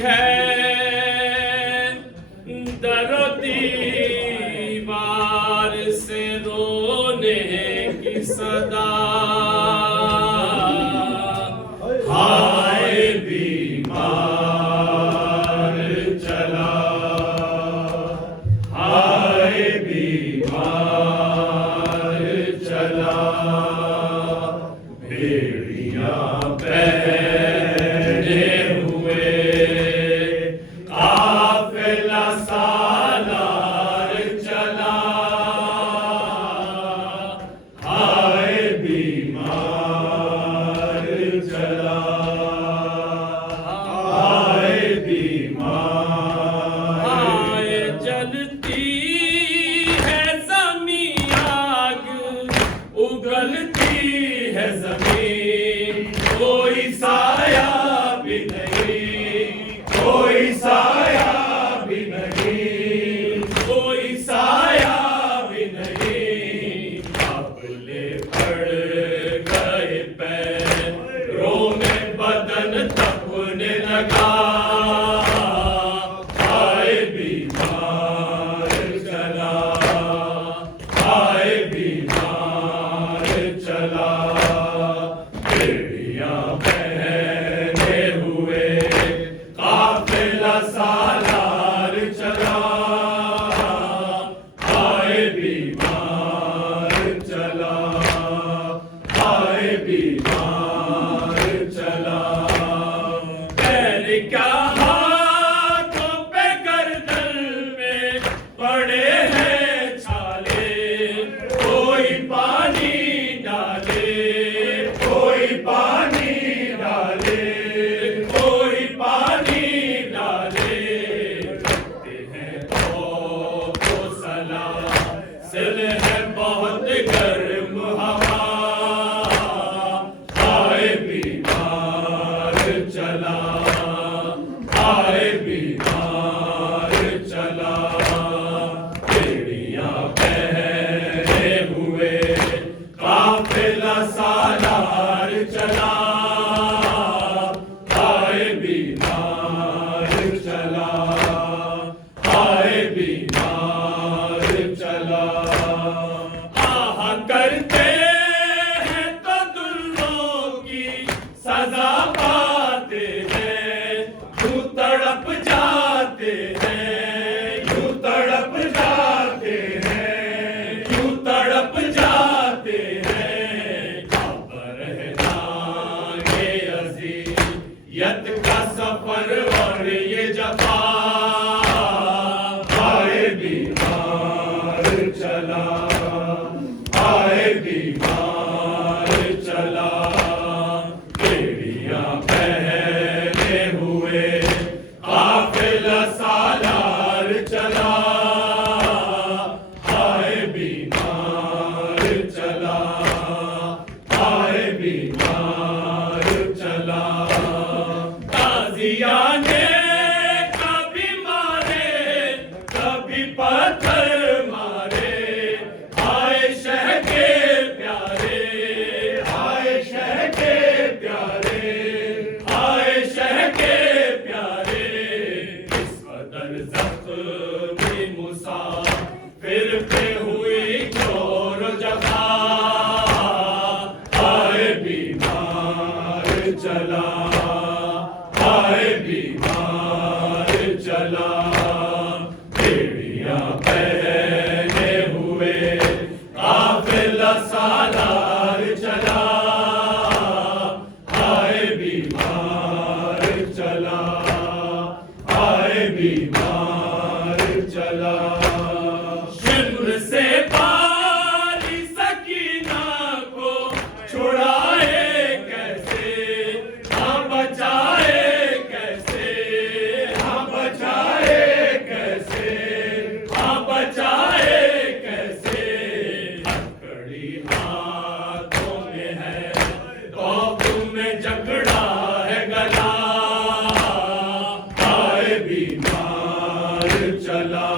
है दरो दीवार से रोने की सदा। हाय बीमार चला, हाय बीमार चला, भेड़िया पहने हुए काफिला सालार चला। हाय बीमार चला, हाय बीमार। हाय जलती है ज़मीं आग, उगलती है ज़मीन, कोई साया भी नहीं, कोई साया भी नहीं, कोई साया भी नहीं। काबुले पड़ गए पैरों में, बदन तपने लगा। हाय बीमार चला, हाय बीमार चला, भेड़िया पहने हुए काफिला सालार चला। हाय बीमार चला, हाय बीमार चला। पैर क्या हाथों पे गर्दन में पड़े हैं छाले, कोई पानी डाले, कोई पानी डाले, कोई पानी डाले। रखते हैं तो सला, सिर है बहुत गर्म हवा। हाय बीमार चला, हाय बीमार चला, भेड़िया पहने हुए काफिला सालार चला। हाय बीमार चला, हाय बीमार चला। आह करते हैं तो जुल्मों की सजा पाते हैं, यूं तड़प जाते हैं, यूं तड़प जाते हैं, यूं तड़प जाते हैं। अब रहना ये अज़ियत का सफर और ये जफा। हाय बीमार चला, हाय बीमार चला, भेड़िया पहने हुए काफिला सालार चला। हाय बीमार चला, हाय बीमार चला। ताज़ियाने कभी मारे, कभी पत्थर मारे। हाय शह के प्यारे, हाय शह के प्यारे, हाय शह के प्यारे। इस कदर ज़ख्मी मुसाफिर पे हुई जोर जफ़ा। हाय बीमार चला, हाय बीमार चला, भेड़िया पहने हुए काफिला सालार चला। हाय बीमार चला, हाय बीमार चला। शिम्र से पाली सकीना को छुड़ाए कैसे, हाँ बचाए कैसे, हाँ बचाए कैसे, हाँ बचाए कैसे। हथकड़ी हाथों में है, तौब में जकड़ा है गला। हाय बीमार चला,